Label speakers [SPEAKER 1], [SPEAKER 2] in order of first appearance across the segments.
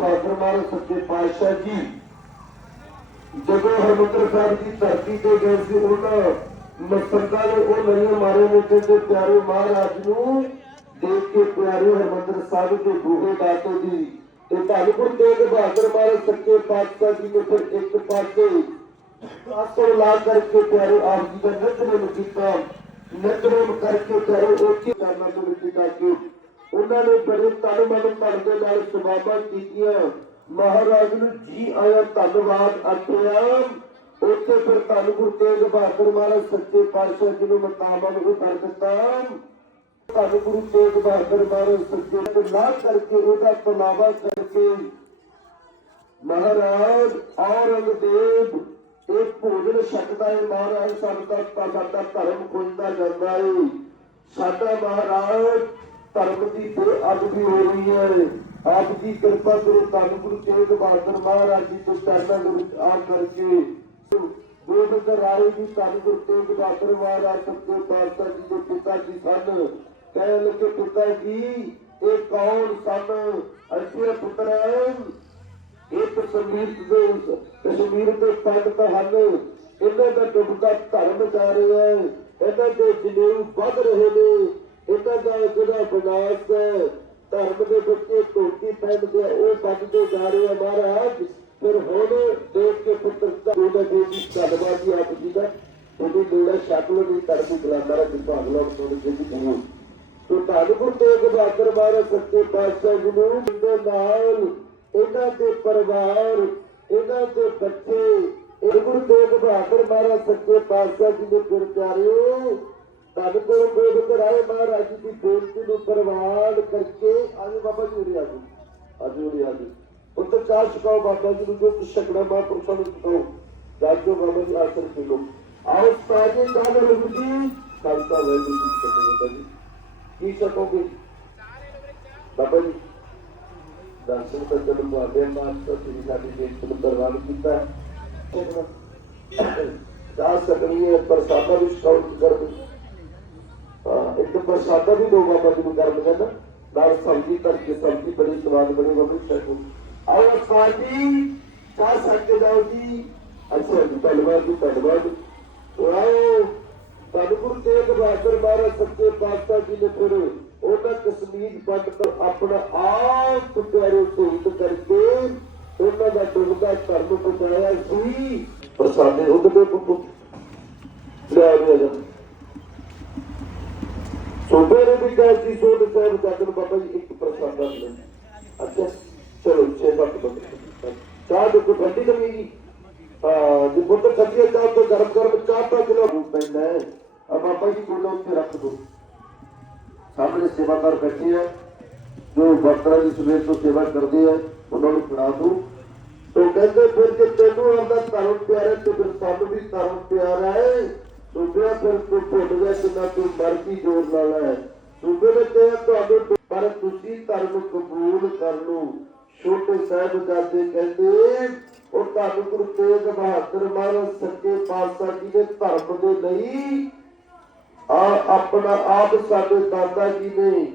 [SPEAKER 1] ਬਹਾਦਰ ਮਹਾਰਾਜ ਸੱਚੇ ਪਾਤਸ਼ਾਹ ਜੀ, ਜਦੋਂ ਹਰਮੰਦਰ ਸਾਹਿਬ ਦੀ ਧਰਤੀ ਤੇ ਗਏ ਸੀ, ਉਹਨਾਂ ਮਸਤਕਾਂ ਨੇ ਉਹ ਨਹੀਂ ਮਾਰੇ ਨੇ ਤੇ ਤੇ ਪਿਆਰੇ ਮਹਾਰਾਜ ਨੂੰ ਦੇਖ ਕੇ ਪਿਆਰੇ ਹਰਮੰਦਰ ਸਾਹਿਬ ਦੇ ਬੂਹੇ ਦਾਤੇ ਦੀ ਤੇ ਧੰਨਪੁਰ ਤੇਗ ਬਹਾਦਰ ਮਹਾਰਾਜ ਸੱਚੇ ਪਾਤਸ਼ਾਹ ਜੀ ਨੇ ਫਿਰ ਇੱਕ ਪਾਸੇ ਆਸਣ ਲਾ ਕਰਕੇ ਪਿਆਰੇ ਆਪ ਜੀ ਦਾ ਨਿਤਨੇਮ ਕੀਤਾ, ਨਿਤਨੇਮ ਕਰਕੇ ਪਿਆਰੇ ਉੱਚੀ ਕਰਨਾ ਸ਼ੁਰੂ ਕੀਤਾ ਕਿ ਉਹਨਾਂ ਨੇ ਬੜੇ ਤਨ ਮਨ ਧਨ ਦੇ ਨਾਲ ਸੇਵਾਵਾਂ ਕੀਤੀਆਂ। ਮਹਾਰਾਜ ਨੂੰ ਜੀ ਆਇਆ ਧੰਨਵਾਦ ਆਖਿਆ ਉੱਥੇ ਫਿਰ ਧੰਨ ਗੁਰੂ ਤੇਗ ਬਹਾਦਰ ਮਹਾਰਾਜ ਸੱਚੇ ਪਾਤਸ਼ਾਹ ਜੀ ਨੂੰ ਮਕਾਮਾਂ ਨੂੰ ਕਰ ਦਿੱਤਾ। ਧੰਨ ਗੁਰੂ ਤੇਗ ਬਹਾਦਰ ਮਹਾਰਾਜ ਸੱਚੇ ਤੇ ਨਾ ਕਰਕੇ ਉਹਦਾ ਤਨਾਵਾ ਕਰਕੇ ਮਹਾਰਾਜ ਔਰੰਗਜ਼ੇਬ ਇਹ ਭੋਜਨ ਛਕਦਾ ਹੈ ਮਹਾਰਾਜ ਸਾਡਾ ਸਾਡਾ ਧਰਮ ਖੁੱਲਦਾ ਜਾਂਦਾ ਹੈ। ਸਾਡਾ ਮਹਾਰਾਜ ਧਰਮ ਦੀ ਬੇਅਦਬੀ ਹੋ ਰਹੀ ਹੈ। ਆਪ ਦੀ ਕਿਰਪਾ ਕਰੋ ਧੰਨ ਗੁਰੂ ਤੇਗ ਬਹਾਦਰ ਮਹਾਰਾਜ ਜੀ ਤੋਂ ਚਰਨਾਂ ਦੇ ਵਿੱਚ ਆ ਕਰਕੇ ਗੋਬਿੰਦ ਰਾਏ ਜੀ, ਧੰਨ ਗੁਰੂ ਤੇਗ ਬਹਾਦਰ ਮਹਾਰਾਜ ਸੱਚੇ ਪਾਤਸ਼ਾਹ ਜੀ ਦੇ ਪਿਤਾ ਜੀ ਸਨ। ਕਹਿਣ ਲੱਗੇ, ਪਿਤਾ ਜੀ, ਇਹ ਕੌਣ ਸਨ? ਅਜੇ ਪੁੱਤਰ ਇਹ ਕਸ਼ਮੀਰ ਦੇ ਕਸ਼ਮੀਰ ਦੇ ਪੰਡਤ ਹਨ। ਇਹਨਾਂ ਦਾ ਡੁੱਬਦਾ ਧਰਮ ਜਾ ਰਿਹਾ ਹੈ। ਇਹਨਾਂ ਦੇ ਜਨੇਊ ਵੱਧ ਰਹੇ ਨੇ। ਇਹਨਾਂ ਦਾ ਜਿਹੜਾ ਵਿਨਾਸ਼ ਧਰਮ ਦੇ ਬੱਚੇ ਧੋਤੀ ਪਹਿਨਦੇ ਉਹ ਵੱਧਦੇ ਜਾ ਰਹੇ ਆ ਮਹਾਰਾਜ। ਫਿਰ ਹੁਣ ਦੇਖ ਕੇ ਪੁੱਤਰ ਦਾ ਉਹਦਾ ਦੇਵੀ ਧੰਨਵਾਦ ਜੀ ਆਪ ਜੀ ਦਾ। ਉਹਦੀ ਲੋੜਾ ਸ਼ਕਲ ਦੀ ਧਰਮ ਬੁਲਾਉਂਦਾ ਹੈ ਜਿਸ ਲੋਕ ਤੋਂ ਜੀ ਕਹੋ ਤੋ ਧੰਨਪੁਰ ਤੇਗ ਬਹਾਦਰ ਮਹਾਰਾਜ, ਸੱਚੇ ਪਾਤਸ਼ਾਹ ਜੀ ਨੂੰ ਦੇ ਨਾਲ ਇਹਨਾਂ ਦੇ ਪਰਿਵਾਰ, ਇਹਨਾਂ ਦੇ ਬੱਚੇ ਗੁਰੂ ਤੇਗ ਬਹਾਦਰ ਮਹਾਰਾਜ, ਸੱਚੇ ਪਾਤਸ਼ਾਹ ਜੀ ਦੇ ਗੁਰ ਪਿਆਰਿਓ ਧੰਨ ਗੁਰੂ ਗੋਬਿੰਦ ਰਾਏ ਮਹਾਰਾਜ ਜੀ ਦੀ ਬੇਨਤੀ ਨੂੰ ਪ੍ਰਵਾਨ ਕਰਕੇ ਆਜੋ ਬਾਬਾ ਜੀ ਉਰੇ ਆਜੋ ਆਜੋ ਉਰੇ ਆਜੋ ਉੱਤਰ ਚਾਰ ਛਕਾਓ ਬਾਬਾ ਜੀ ਨੂੰ ਜੋ ਕੁਛ ਛਕਣਾ ਮਹਾਂਪੁਰਸ਼ਾਂ ਨੂੰ ਛਕਾਓ ਜਾਜੋ ਬਾਬਾ ਜੀ ਆਸਰ ਛਕੋ ਆਓ ਸਾਜੇ ਕਾਦਰ ਜੀ ਸੰਤਾ ਵੈਗੁਰੂ ਜੀ ਛਕੋ ਬਾਬਾ ਜੀ ਕੀ ਛਕੋਗੇ ਬਾਬਾ ਜੀ ਦਰਸ਼ਨ ਤਾਂ ਚਲੋ ਤੁਹਾਡੇ ਮਾਸਟਰ ਸ੍ਰੀ ਸਾਡੀ ਦੇਸ਼ ਨੂੰ ਪ੍ਰਵਾਨ ਕੀਤਾ ਜਾ ਸਕਣੀ ਹੈ ਪ੍ਰਸਾਦਾ ਵੀ ਸ਼ੌਕ ਕਰ ਦੋ ਇੱਕ ਪ੍ਰਸਾਦਾ ਵੀ ਦੋ ਬਾਬਾ ਜੀ ਨੂੰ ਕਰ ਦੇਣਾ ਨਾਲ ਸਬਜ਼ੀ ਕਰਕੇ ਸਬਜ਼ੀ ਬੜੀ ਸਵਾਦ ਬਣੀ ਬਾਬਾ ਜੀ ਸ਼ਕੋ ਆਓ ਸਾਡੀ ਜਾ ਸਕਦੇ ਜਾਓ ਜੀ। ਅੱਛਾ ਜੀ, ਧੰਨਵਾਦ ਜੀ, ਧੰਨਵਾਦ। ਆਓ ਸਤਿਗੁਰੂ ਤੇਗ ਬਹਾਦਰ ਮਹਾਰਾਜ ਸੱਚੇ ਪਾਤਸ਼ਾਹ ਜੀ ਨੇ ਫਿਰ ਉਹਨਾਂ ਕਸ਼ਮੀਰ ਪੰਡ ਤੋਂ ਆਪਣਾ ਆਪ ਪਿਆਰੇ ਸ਼ਹੀਦ ਕਰਕੇ ਉਹਨਾਂ ਦਾ ਡੁੱਬਦਾ ਧਰਮ ਪਹੁੰਚਾਇਆ ਸੀ। ਪ੍ਰਸਾਦੇ ਉਹਦੇ ਪੁੱਤ। ਲੈ ਲਿਆ ਜਾ ਸੋਬੇ ਨੇ ਵੀ ਕਿਹਾ ਸੀ ਸੋਧ ਸਾਹਿਬ ਜਾਗਣ ਬਾਬਾ ਜੀ ਇੱਕ ਪ੍ਰਸਾਦਾ ਮਿਲਣਾ ਅੱਛਾ ਚਲੋ ਛੇ ਸੱਤ ਬੰਦੇ ਚਾਹ ਦੇ ਕੋ ਠੰਡੀ ਕਮੀਗੀ ਹਾਂ ਜੇ ਪੁੱਤ ਠੰਡੀ ਚਾਹ ਤੋਂ ਗਰਮ ਗਰਮ ਚਾਹ ਪਾ ਕੇ ਲੋ ਪੈਂਦਾ ਹੈ ਆ ਬਾਬਾ ਜੀ ਕੋਲ ਉੱਤੇ ਰੱਖ ਦੋ ਸਾਹਮਣੇ ਸੇਵਾਦਾਰ ਬੈਠੇ ਆ ਜੋ ਵਰਤਰਾ ਦੀ ਸਵੇਰ ਤੋਂ ਸੇਵਾ ਕਰਦੇ ਆ ਉਹਨਾਂ ਨੂੰ ਫੜਾ ਦੋ ਤੋ ਕਹਿੰਦੇ ਫਿਰ ਕਿ ਤੈਨੂੰ ਆਪਦਾ ਧਰਮ ਪਿਆਰਾ ਤੇ ਫਿਰ ਸਾਨੂੰ ਵੀ ਧਰਮ ਪਿਆਰਾ ਹੈ ਸੁਬਿਆ ਫਿਰ ਤੂੰ ਭੁੱਲ ਗਿਆ ਕਿ ਨਾ ਤੂੰ ਮਰਦੀ ਜੋਰ ਨਾਲ ਹੈ ਸੁਬੇ ਨੇ ਤੁਹਾਡੇ ਪਰ ਤੁਸੀਂ ਧਰਮ ਕਬੂਲ ਕਰ ਲਓ। ਛੋਟੇ ਸਾਹਿਬਜ਼ਾਦੇ ਕਹਿੰਦੇ, ਉਹ ਧੰਨ ਗੁਰੂ ਤੇਗ ਬਹਾਦਰ ਮਹਾਰਾਜ ਸੱਚੇ ਪਾਤਸ਼ਾਹ ਜੀ ਦੇ ਧਰਮ ਦੇ ਲਈ, ਆ ਆਪਣਾ ਆਪ ਸਾਡੇ ਦਾਦਾ ਜੀ ਨੇ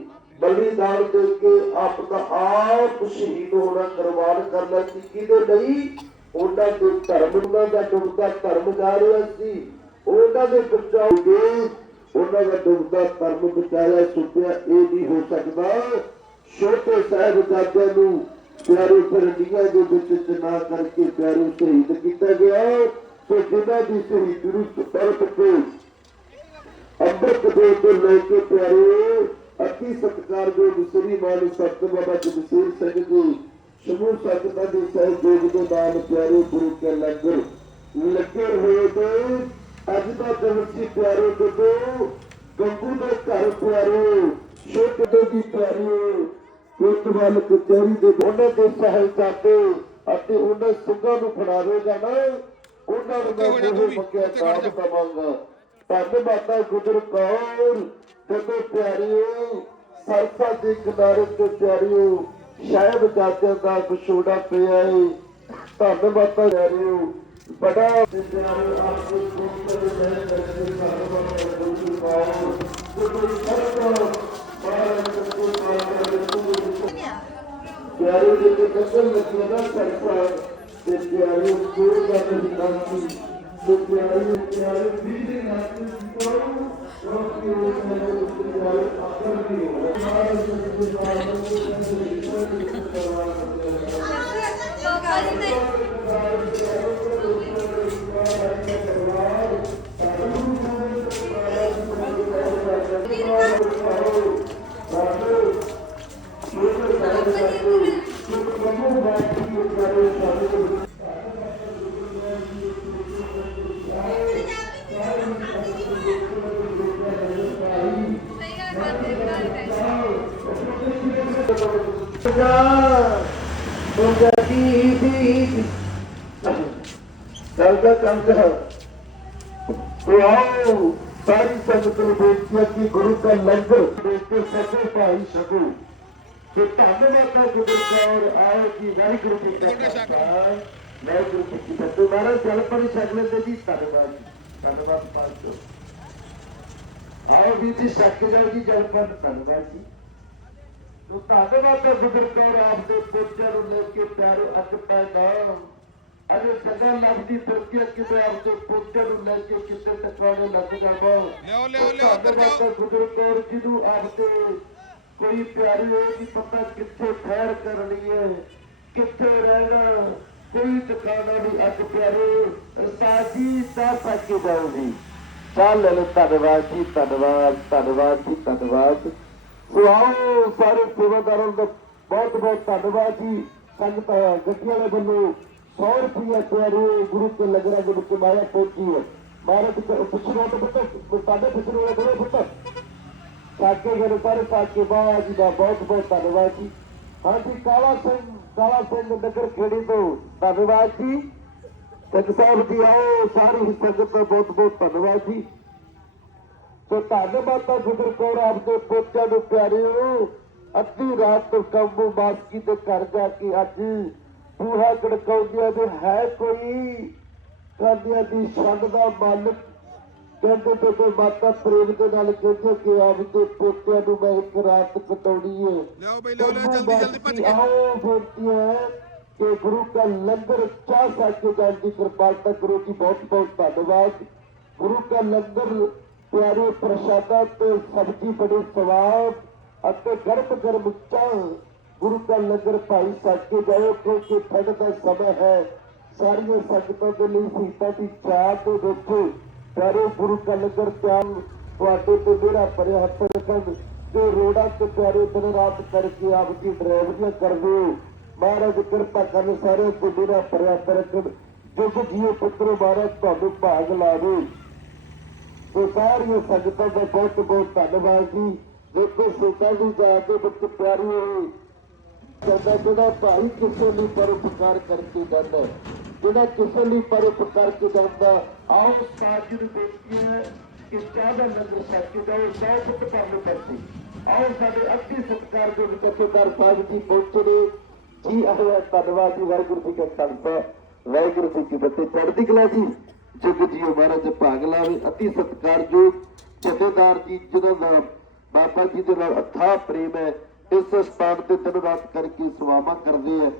[SPEAKER 1] ਬਲੀਦਾਨ ਦੇ ਕੇ ਆਪ ਦਾ ਆਪ ਸ਼ਹੀਦ ਹੋਣਾ ਕੁਰਬਾਨ ਕਰਨਾ ਸੀ। ਕਿਹਦੇ ਲਈ? ਉਹਨਾਂ ਦੇ ਧਰਮ, ਉਹਨਾਂ ਦਾ ਡੁੱਬਦਾ ਧਰਮ ਜਾ ਰਿਹਾ ਸੀ, ਉਹਨਾਂ ਦੇ ਬਚਾਓਗੇ ਉਹਨਾਂ ਦਾ ਡੁੱਬਦਾ ਧਰਮ ਬਚਾਇਆ ਸੁਪਿਆ ਇਹ ਨਹੀਂ ਹੋ ਸਕਦਾ। ਛੋਟੇ ਸਾਹਿਬਜ਼ਾਦਿਆਂ ਨੂੰ ਪਿਆਰੇ ਪਰੰਡੀਆਂ ਦੇ ਵਿੱਚ ਚਨਾ ਕਰਕੇ ਪਿਆਰੇ ਸ਼ਹੀਦ ਕੀਤਾ ਗਿਆ। ਤੇ ਜਿਨ੍ਹਾਂ ਦੀ ਸ਼ਹੀਦੀ ਨੂੰ ਤਰਫ ਤੇ ਅੰਮ੍ਰਿਤ ਦੇ ਤੋਂ ਲੈ ਕੇ ਪਿਆਰੇ ਅਤੀ ਸਤਕਾਰ ਸ੍ਰੀ ਮਾਨ ਸਤ ਬਾਬਾ ਜਗਸੀਰ ਸਿੰਘ ਜੀ, ਸਮੂਹ ਸਤਿਗੁਰਾਂ ਦੇ ਸਹਿਯੋਗ ਦੇ ਨਾਲ ਪਿਆਰੇ ਗੁਰੂ ਕੇ ਲੰਗਰ ਲੱਗੇ ਹੋਏ ਤੇ ਅੱਜ ਦਾ ਦਿਨ ਸੀ ਪਿਆਰੇ ਜਦੋਂ ਗੰਗੂ ਦੇ ਘਰ ਪਿਆਰੇ ਛੋਟੇ ਦੇ ਦੀ ਪਿਆਰੇ ਕੋਤਵਾਲ ਕਚਹਿਰੀ ਦੇ ਉਹਨਾਂ ਦੇ ਸਹਾਇਤਾਤੇ ਅਤੇ ਉਹਨਾਂ ਸਿੰਘਾਂ ਨੂੰ ਫੜਾਵੇਗਾ ਨਾ ਉਹਨਾਂ ਨੂੰ ਮੈਂ ਉਹ ਮੰਗਿਆ ਕਾਬ ਦਵਾਂਗਾ। ਧੰਨ ਮਾਤਾ ਗੁਜਰ ਕੌਰ ਜਦੋਂ ਪਿਆਰਿਓ ਸਰਸਾ ਦੇ ਕਿਨਾਰੇ ਤੇ ਪਿਆਰਿਓ ਸ਼ਾਇਦ ਜਾਜਾਂ ਦਾ ਵਿਛੋੜਾ ਪਿਆ ਏ। ਧੰਨ ਮਾਤਾ ਪਿਆਰਿਓ ਬੜਾ ਪਿਆਰਿਓ ਆਪ ਦੇ ਕੋਲ ਦੇ ਰਹਿ ਕਰਕੇ ਧੰਨ ਮਾਤਾ ਗੁਜਰ ਕੌਰ ਜਦੋਂ ਸਰਸਾ ਮਹਾਰਾਜ ਦੇ ਕੋਲ ਦੇ ਪਿਆਰੇ ਦੇ ਕੇ ਕਸਮ ਲੱਗੀ ਨਾ ਸਰਪਾ ਤੇ ਪਿਆਰੇ ਕੋਲ ਦਾ ਤੇ ਨਾਮ ਤੇ ਪਿਆਰੇ ਪਿਆਰੇ ਦੇ ਵੀ ਹੋ। ਦੇ ਤੋ ਆਓ ਸਾਰੀ ਸੰਗਤ ਨੂੰ ਬੇਨਤੀ ਹੈ ਕਿ ਗੁਰੂ ਦਾ ਲੰਗਰ ਦੇਖ ਕੇ ਭਾਈ ਸਕੋ ਕਿ ਧੰਨਵਾਦ ਹੈ ਗੁਰੂ ਸਾਹਿਬ ਆਓ ਜੀ ਵਾਹਿਗੁਰੂ ਜੀ ਕਾ ਖਾਲਸਾ। ਵਾਹਿਗੁਰੂ ਜੀ ਕੀ ਫਤਿਹ। ਮਹਾਰਾਜ ਜਲ ਪਰੀ ਛਕ ਲੈਂਦੇ ਜੀ ਧੰਨਵਾਦ ਜੀ। ਧੰਨਵਾਦ ਪਾਲੋ ਆਓ ਵੀ ਜੀ ਛਕ ਜਾਓ ਜੀ ਜਲ ਪਰ ਧੰਨਵਾਦ ਜੀ। ਤੋ ਧੰਨਵਾਦ ਹੈ ਗੁਰੂ ਕੌਰ ਆਪ ਦੇ ਪੋਚਿਆਂ ਨੂੰ ਲੈ ਕੇ ਪਿਆਰੋ ਅੱਗ ਪੈਦਾ ਅਰੇ ਸਦਾ ਲੱਭਦੀ ਤੁਰਕੀ ਕਿਤੇ ਆਪਦੇ ਪੁੱਤਰ ਨੂੰ ਲੈ ਕੇ ਕਿਤੇ ਟਕਾਣੇ ਲੱਗ ਜਾਵਾਂ।
[SPEAKER 2] ਲਿਆਓ, ਲਿਆਓ, ਲਿਆਓ, ਉੱਧਰ ਜਾਓ।
[SPEAKER 1] ਗੁਰੂ ਕੌਰ ਜੀ ਨੂੰ ਆਪਦੇ ਕੋਈ ਪਿਆਰੀ ਹੋਏਗੀ ਪਤਾ ਕਿੱਥੇ ਠਹਿਰ ਕਰਨੀ ਹੈ ਕਿੱਥੇ ਰਹਿਣਾ ਕੋਈ ਟਿਕਾਣਾ ਨਹੀਂ ਅੱਗ ਪਿਆਰੇ। ਸਾਜੀ ਤਾਂ ਸੱਚ ਜਾਊਗੀ ਚੱਲ ਲੈ ਲਓ ਧੰਨਵਾਦ ਜੀ ਧੰਨਵਾਦ ਧੰਨਵਾਦ ਜੀ ਧੰਨਵਾਦ। ਸੋ ਆਓ ਸਾਰੇ ਸੇਵਾਦਾਰਾਂ ਦਾ ਬਹੁਤ ਬਹੁਤ ਧੰਨਵਾਦ ਜੀ ਸੰਗਤ ਗੱਡੀਆਂ ਵਾਲੇ ਵੱਲੋਂ। 100 ਰੁਪਇਆ ਪਿਆਰੇ ਗੁਰੂ ਕੇ ਲੰਗਰਾਂ ਦੇ ਵਿੱਚ ਮਾਇਆ ਪਹੁੰਚੀ ਹੈ। ਮਹਾਰਾਜ ਪੁੱਛਣਾ ਤਾਂ ਪੁੱਤ ਸਾਡੇ ਪੁੱਛਣ ਵਾਲੇ ਬੜੇ ਸਾਕੇ ਗਏ ਸਾਕੇ ਬਾਬਾ ਜੀ ਦਾ ਬਹੁਤ ਬਹੁਤ ਧੰਨਵਾਦ ਜੀ। ਹਾਂਜੀ, ਕਾਲਾ ਸਿੰਘ ਕਾਲਾ ਸਿੰਘ ਨਗਰ ਖੇੜੀ ਤੋਂ ਧੰਨਵਾਦ ਜੀ। ਸਿੰਘ ਸਾਹਿਬ ਜੀ ਆਓ, ਸਾਰੀ ਸੰਗਤ ਦਾ ਬਹੁਤ ਬਹੁਤ ਧੰਨਵਾਦ ਜੀ। ਸੋ ਧੰਨਵਾਦ ਤਾਂ ਗੁਰੂ ਕੌਰ, ਆਪਦੇ ਪੋਤਿਆਂ ਨੂੰ ਪਿਆਰਿਓ, ਅੱਧੀ ਰਾਤ ਤੋਂ ਕੰਬੂ ਬਾਸਕੀ ਦੇ ਘਰ ਜਾ ਕੇ ਅੱਜ ਬੂਹਾ ਕੜਕਾਉਂਦਿਆਂ ਦੇ ਹੈ ਕੋਈ? ਕਾਂਦਿਆਂ ਦੀ ਛੰਦ ਦਾ ਮਾਲਕ ਕਹਿੰਦੇ ਤੇ ਕੋਈ ਮਾਤਾ ਪ੍ਰੇਮ ਦੇ ਨਾਲ ਕਹਿੰਦੇ ਕਿ ਆਪਦੇ ਪੋਤਿਆਂ ਨੂੰ ਮੈਂ ਇੱਕ ਰਾਤ ਕਟਾਉਣੀ ਹੈ
[SPEAKER 2] ਲਿਆਓ ਬਈ ਲਿਆਓ ਜਲਦੀ ਜਲਦੀ ਭੱਜ ਕੇ
[SPEAKER 1] ਆਓ ਬੇਨਤੀ ਹੈ ਕਿ ਗੁਰੂ ਦਾ ਲੰਗਰ ਚਾਹ ਸਾਕੇ ਜਾਣ ਦੀ ਕਿਰਪਾਲਤਾ ਕਰੋ ਜੀ ਬਹੁਤ ਬਹੁਤ ਧੰਨਵਾਦ। ਗੁਰੂ ਦਾ ਲੰਗਰ ਪਿਆਰੇ ਪ੍ਰਸ਼ਾਦਾ ਤੇ ਸਬਜ਼ੀ ਬੜੇ ਸਵਾਦ ਅਤੇ ਗਰਮ ਗਰਮ ਚਾਹ ਗੁਰੂ ਦਾ ਨਗਰ ਭਾਈ ਸਾਕੇ ਜਾਓ, ਕਿਉਂਕਿ ਠੰਡ ਦਾ ਸਮਾਂ ਹੈ। ਸਾਰੀਆਂ ਸੰਗਤਾਂ ਦੇ ਲਈ ਸੀਤਾ ਦੀ ਚਾਹ ਤੇ ਦੇਖੋ ਪਿਆਰੇ, ਗੁਰੂ ਦਾ ਲੰਗਰ ਤਿਆਰ ਤੁਹਾਡੇ ਤੇ ਮੇਰਾ ਭਰਿਆ ਹੱਥ ਤੇ ਰੋੜਾ ਤੇ ਪਿਆਰੇ ਦਿਨ ਰਾਤ ਕਰਕੇ ਆਪ ਦੀ ਡਰਾਈਵਰੀਆਂ ਕਰਦੇ ਮਹਾਰਾਜ, ਕਿਰਪਾ ਕਰਨ ਸਾਰੇ ਕੋ ਮੇਰਾ ਭਰਿਆ ਹੱਥ ਜੁਗ ਜੀਓ ਪੁੱਤਰ, ਮਹਾਰਾਜ, ਤੁਹਾਨੂੰ ਭਾਗ ਲਾਵੇ। ਸੋ ਸਾਰੀਆਂ ਸੰਗਤਾਂ ਦਾ ਬਹੁਤ ਬਹੁਤ ਧੰਨਵਾਦ ਜੀ। ਦੇਖੋ ਸੋਤਾ ਦੀ ਜਾ ਕੇ ਬੱਚ ਪਿਆਰੀ ਹੋਈ ਕਹਿੰਦਾ ਜਿਹੜਾ ਭਾਈ ਕਿਸੇ ਲਈ ਪਰਉਪਕਾਰ ਕਰਕੇ ਜਾਂਦਾ ਜਿਹੜਾ ਕਿਸੇ ਲਈ ਪਰਉਪਕਾਰ ਕਰਕੇ ਜਾਂਦਾ ਆਓ ਸਾਜ ਨੂੰ ਬੇਨਤੀ ਕਿ ਚਾਹ ਦਾ ਲੰਗਰ ਛਕ ਕੇ ਜਾਓ ਸੌ ਪੁੱਤ ਪਾਵਨ ਕਰਤੀ ਆਓ ਸਾਡੇ ਅੱਧੀ ਸਤਕਾਰ ਦੇ ਵਿੱਚ ਸਾਹਿਬ ਜੀ ਪਹੁੰਚੇ ਜੀ ਆਇਆ ਧੰਨਵਾਦ ਜੀ, ਵਾਹਿਗੁਰੂ ਜੀ ਕਾ ਖਾਲਸਾ, ਵਾਹਿਗੁਰੂ ਜੀ ਕੀ ਫਤਿਹ। ਚੜ੍ਹਦੀ ਕਲਾ ਜੀ, ਜੁਗ ਜੀਓ ਮਹਾਰਾਜ ਭਾਗ ਲਾਵੇ, ਅਤੀ ਸਤਿਕਾਰਯੋਗ ਜਥੇਦਾਰ ਜੀ ਜਿਹਨਾਂ ਦਾ ਬਾਬਾ ਜੀ ਦੇ ਨਾਲ ਅਥਾਹ ਪ੍ਰੇਮ ਹੈ ਇਸ ਸਥਾਨ ਤੇ ਦਿਨ ਰਾਤ ਕਰਕੇ ਸੇਵਾਵਾਂ ਕਰਦੇ ਆ।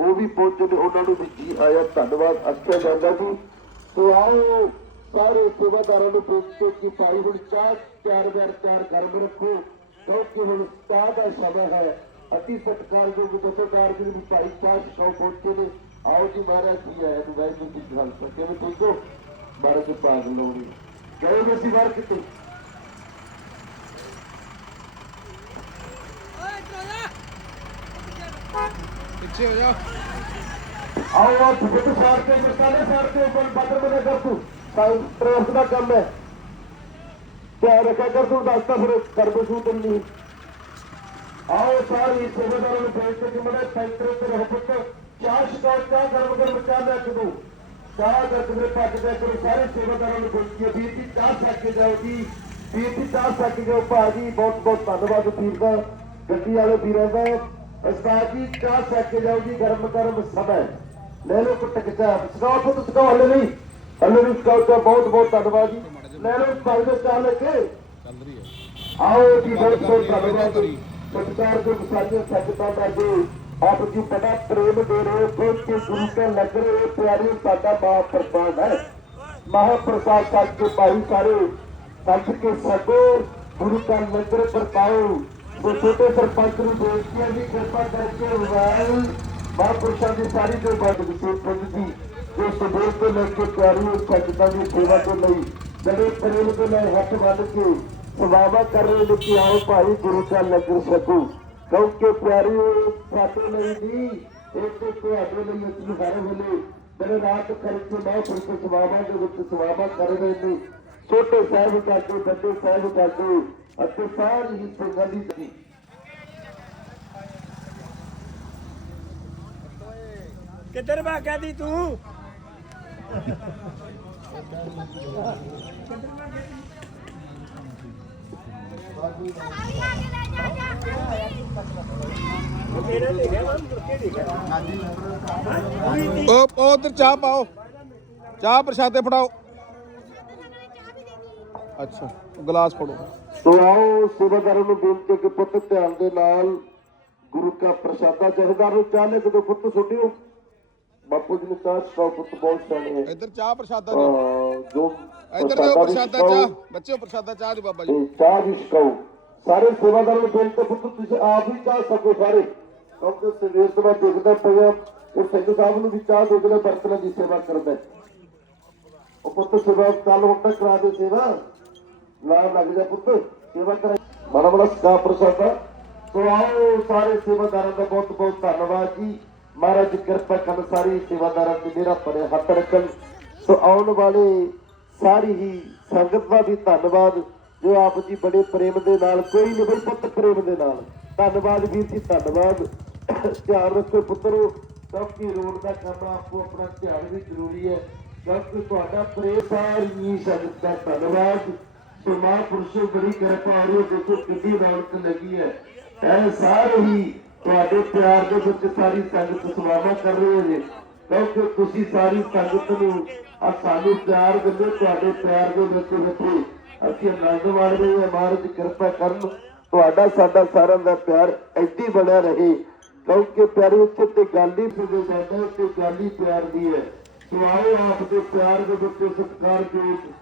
[SPEAKER 1] ਉਹ ਵੀ ਪਹੁੰਚੇ ਉਹਨਾਂ ਨੂੰ ਵੀ ਜੀ ਆਇਆ ਧੰਨਵਾਦ। ਅੱਛਾ ਜਾਂਦਾ ਜੀ ਸੋ ਆਓ ਸਾਰੇ ਸੇਵਾਦਾਰਾਂ ਨੂੰ ਬੇਨਤੀ ਕਿ ਭਾਈ ਹੁਣ ਚਾਹ ਤਿਆਰ ਬਿਆਰ ਤਿਆਰ ਕਰ ਰੱਖੋ, ਕਿਉਂਕਿ ਹੁਣ ਚਾਹ ਦਾ ਸਮਾਂ ਹੈ। ਅਤੀ ਸਤਿਕਾਰਯੋਗ ਜਥੇਦਾਰ ਜੀ ਵੀ ਭਾਈ ਚਾਹ ਛਕਾਉ ਪਹੁੰਚੇ ਨੇ। ਆਓ ਜੀ ਮਹਾਰਾਜ ਜੀ, ਆਇਆ ਨੂੰ ਵਾਹਿਗੁਰੂ ਜੀ ਖਾਲਸਾ। ਕਿਵੇਂ ਠੀਕ ਮਹਾਰਾਜ ਦੇ ਭਾਗ ਲਾਉਣੀ ਗਏ ਵੀ ਸੀ ਬਾਹਰ ਕਿਤੇ?
[SPEAKER 2] ਪਿੱਛੇ ਹੋ ਜਾ
[SPEAKER 1] ਆਓ ਆ ਬੁੱਧ ਸਾਰ ਕੇ ਮਸਾਲੇ ਸਾਰ ਕੇ ਉੱਪਰ ਬਾਦਰ ਬਣਾ ਕਰ ਤੂੰ। ਸਾਈ ਪ੍ਰੇਸ ਦਾ ਕੰਮ ਹੈ। ਕਿਆ ਰੱਖਿਆ ਕਰ ਤੂੰ ਦੱਸਦਾ ਫਿਰ ਕਰ ਬਸੂ ਤੰਨੀ ਆਓ, ਸਾਰੀ ਸੇਵਾਦਾਰਾਂ ਨੂੰ ਬੇਨਤੀ ਕਿ ਮੜੇ ਸੈਂਟਰ ਤੇ ਰਹੋ ਪੁੱਤ। ਚਾਹ ਸ਼ਿਕਾਇਤ ਚਾਹ ਗਰਮ ਗਰਮ ਚਾਹ ਲੈ ਕੇ ਚਾਹ ਦਾ ਕਿਵੇਂ ਪੱਕ ਦੇ ਕਰੋ ਸਾਰੇ ਸੇਵਾਦਾਰਾਂ ਨੂੰ ਬੇਨਤੀ ਹੈ, ਵੀਰ ਜੀ, ਚਾਹ ਛੱਕ ਜਾਓ ਜੀ। ਵੀਰ ਜੀ, ਚਾਹ ਛੱਕ ਜਾਓ। ਭਾਜੀ ਬਹੁਤ ਬਹੁਤ ਧੰਨਵਾਦ, ਵੀਰ ਦਾ। ਗੱਡੀ ਵਾਲੇ ਵੀਰਾਂ ਦਾ। ਉਸਤਾਦ ਜੀ ਕੇ ਜਾਓ ਜੀ ਗਰਮ ਗਰਮ ਸਭਾ ਲੈ ਲਓ ਕੁੱਟ ਕੇ ਚਾਹ। ਸਕਾਓ ਪੁੱਤ ਸਕਾਓ ਹਲੇ ਨਹੀਂ। ਹਲੇ ਨਹੀਂ ਸਕਾਓ ਚਾਹ। ਬਹੁਤ ਬਹੁਤ ਧੰਨਵਾਦ ਜੀ। ਲੈ ਲਓ ਭਾਈ ਦੇ ਚਾਹ ਲੈ ਕੇ।
[SPEAKER 2] ਚੱਲ
[SPEAKER 1] ਆਓ ਜੀ ਬਹੁਤ ਬਹੁਤ ਧੰਨਵਾਦ ਸਤਿਕਾਰ ਦੇ ਸਾਜੇ ਸੱਜਤਾ ਦਾ ਜੀ ਆਪ ਜੀ ਬੜਾ ਪ੍ਰੇਮ ਦੇ ਰਹੇ ਹੋ। ਕਿ ਗੁਰੂ ਕੇ ਲੱਗ ਰਹੇ ਹੋ। ਪਿਆਰੇ ਸਾਡਾ ਮਹਾਪ੍ਰਸਾਦ ਹੈ। ਮਹਾਪ੍ਰਸਾਦ ਛਕ ਕੇ ਭਾਈ ਸਾਰੇ ਛਕ ਕੇ ਸਕੋ ਗੁਰੂ ਕਾ ਛੋਟੇ ਸਰਪੰਚ ਨੂੰ ਬੇਨਤੀ ਹੈ ਵੀ ਕਿਰਪਾ ਕਰਕੇ ਵਾਹਿਗੁਰੂ ਮਹਾਪੁਰਸ਼ਾਂ ਦੀ ਸਾਰੀ ਜੋ ਬਾਤ ਵਿਸ਼ੇਸ਼ ਪੰਡਤ ਜੋ ਸਵੇਰ ਤੋਂ ਲੈ ਕੇ ਪਿਆਰੀ ਉਸ ਸੰਗਤਾਂ ਦੀ ਸੇਵਾ ਦੇ ਲਈ ਬੜੇ ਪ੍ਰੇਮ ਦੇ ਨਾਲ ਹੱਥ ਬੰਨ ਕੇ ਸਵਾਵਾ ਕਰ ਰਹੇ ਨੇ ਕਿ ਆਓ ਭਾਈ ਗੁਰੂ ਕਾ ਲੰਗਰ ਛਕੋ ਕਿਉਂਕਿ ਪਿਆਰੀ ਸਾਡੇ ਲਈ ਨਹੀਂ ਇੱਕ ਤੁਹਾਡੇ ਲਈ ਅਸੀਂ ਹਰ ਵੇਲੇ ਦਿਨ ਰਾਤ ਕਰਕੇ ਮੈਂ ਪੁਰਖ ਸਵਾਵਾ ਦੇ ਵਿੱਚ ਸਵਾਵਾ ਕਰ ਰਹੇ ਨੇ ਛੋਟੇ ਸਾਹਿਬ ਕਰਕੇ ਵੱਡੇ ਸਾਹਿਬ ਕਰਕੇ ਅਤੇ ਸਾਰੀ ਹੀ ਸੰਗਤ ਦੀ
[SPEAKER 3] ਕਿੱਧਰ ਭਾਗਿਆ ਦੀ ਤੂੰ?
[SPEAKER 2] ਉਹ ਉਧਰ ਚਾਹ ਪਾਓ। ਚਾਹ ਪ੍ਰਸ਼ਾਦੇ ਫੜਾਓ। ਅੱਛਾ ਗਲਾਸ ਫੜੋ।
[SPEAKER 1] ਸੋ ਆਓ ਸੇਵਾਦਾਰਾਂ ਨੂੰ ਬੇਨਤੀ ਕਿ ਪੁੱਤ ਧਿਆਨ ਦੇ ਨਾਲ ਗੁਰੂ ਕਾ ਪ੍ਰਸ਼ਾਦਾ ਜਹਦਾਰ ਨੂੰ ਚਾਹਨੇ ਕਦੋਂ ਪੁੱਤ ਸੁਣਿਓ ਬਾਪੂ ਜੀ ਨੇ ਚਾਹ ਛਕਾਓ ਪੁੱਤ ਬਹੁਤ ਹੈ।
[SPEAKER 2] ਇੱਧਰ ਚਾਹ ਪ੍ਰਸ਼ਾਦਾ ਜੀ
[SPEAKER 1] ਜੋ
[SPEAKER 2] ਇੱਧਰ
[SPEAKER 1] ਵੀ
[SPEAKER 2] ਪ੍ਰਸ਼ਾਦਾ ਚਾਹ ਬੱਚਿਓ ਪ੍ਰਸ਼ਾਦਾ ਚਾਹ ਜੀ ਬਾਬਾ ਜੀ।
[SPEAKER 1] ਚਾਹ ਵੀ ਛਕਾਓ। ਸਾਰੇ ਸੇਵਾਦਾਰਾਂ ਨੂੰ ਬੇਨਤੀ ਪੁੱਤ ਤੁਸੀਂ ਆਪ ਹੀ ਚਾਹ ਸਕੋ ਸਾਰੇ। ਕਿਉਂਕਿ ਸਵੇਰ ਤੋਂ ਮੈਂ ਦੇਖਦਾ ਪਿਆ ਉਹ ਸਿੰਘ ਸਾਹਿਬ ਨੂੰ ਵੀ ਚਾਹ ਦੇ ਕੇ ਬਰਤਨਾਂ ਦੀ ਸੇਵਾ ਕਰਦਾ। ਉਹ ਪੁੱਤ ਸੇਵਾ ਕੱਲ ਹੁਣ ਤੱਕ ਕਰਾ ਦੇ ਸੇਵਾ। ਲਾਭ ਲੱਗ ਜਾ ਪੁੱਤ, ਸੇਵਾ ਕਰ। ਬੜਾ ਬੜਾ ਸਕਾ ਪ੍ਰਸਾਦਾ। ਸੋ ਆਓ ਸਾਰੇ ਸੇਵਾਦਾਰਾਂ ਦਾ ਬਹੁਤ ਬਹੁਤ ਧੰਨਵਾਦ ਜੀ। ਮਹਾਰਾਜ ਕਿਰਪਾ ਕਰਨ ਸਾਰੀ ਸੇਵਾਦਾਰਾਂ ਤੇ ਮੇਰਾ ਪਰੇ ਹੱਥ ਰੱਖਣ। ਸੋ ਆਉਣ ਵਾਲੇ ਸਾਰੀ ਹੀ ਸੰਗਤ ਦਾ ਵੀ ਧੰਨਵਾਦ, ਜੋ ਆਪ ਜੀ ਬੜੇ ਪ੍ਰੇਮ ਦੇ ਨਾਲ, ਕੋਈ ਨਹੀਂ ਬਈ ਪੁੱਤ ਪ੍ਰੇਮ ਦੇ ਨਾਲ। ਧੰਨਵਾਦ ਵੀਰ ਜੀ, ਧੰਨਵਾਦ। ਧਿਆਨ ਰੱਖੋ ਪੁੱਤਰੋ ਕਿਉਂਕਿ ਰੋਡ ਦਾ ਕੰਮ ਆਪੋ ਆਪਣਾ ਧਿਆਨ ਵੀ ਜ਼ਰੂਰੀ ਹੈ। ਕਿਉਂਕਿ ਤੁਹਾਡਾ ਪ੍ਰੇਮ ਸਾਰੀ ਸੰਗਤ ਦਾ ਧੰਨਵਾਦ। ਸੋ ਮਹਾਂਪੁਰਸ਼ੋ ਬੜੀ ਕਿਰਪਾ ਹੋ ਰਹੀ ਹੈ, ਦੇਖੋ ਕਿੰਨੀ ਰੌਣਕ ਲੱਗੀ ਹੈ। ਇਹ ਸਾਰੇ ਹੀ ਤੁਹਾਡੇ ਪਿਆਰ ਦੇ ਵਿੱਚ ਸਾਰੀ ਸੰਗਤ ਸਵਾਵਾ ਕਰ ਰਹੇ ਨੇ। ਕਿਉਂਕਿ ਤੁਸੀਂ ਸਾਰੀ ਸੰਗਤ ਨੂੰ ਆ ਸਾਨੂੰ ਪਿਆਰ ਦਿੰਦੇ, ਤੁਹਾਡੇ ਪਿਆਰ ਦੇ ਵਿੱਚ ਵਿੱਚ ਅਸੀਂ ਆਨੰਦ ਮਾਣ ਰਹੇ ਹਾਂ, ਮਹਾਰਾਜ ਕਿਰਪਾ ਕਰਨ। ਤੁਹਾਡਾ, ਸਾਡਾ ਸਾਰਿਆਂ ਦਾ ਪਿਆਰ ਐਡੀ ਬਣਿਆ ਰਹੇ। ਕਿਉਂਕਿ ਪਿਆਰੇ ਉੱਥੇ ਤੇ ਗੱਲ ਹੀ ਫਿਰ ਜਾਂਦਾ ਤੇ ਗੱਲ ਹੀ ਪਿਆਰ ਦੀ ਹੈ। ਸੋ ਆਓ ਆਪ ਦੇ ਪਿਆਰ ਦੇ ਵਿੱਚ ਸਤਿਕਾਰ ਜੋਗ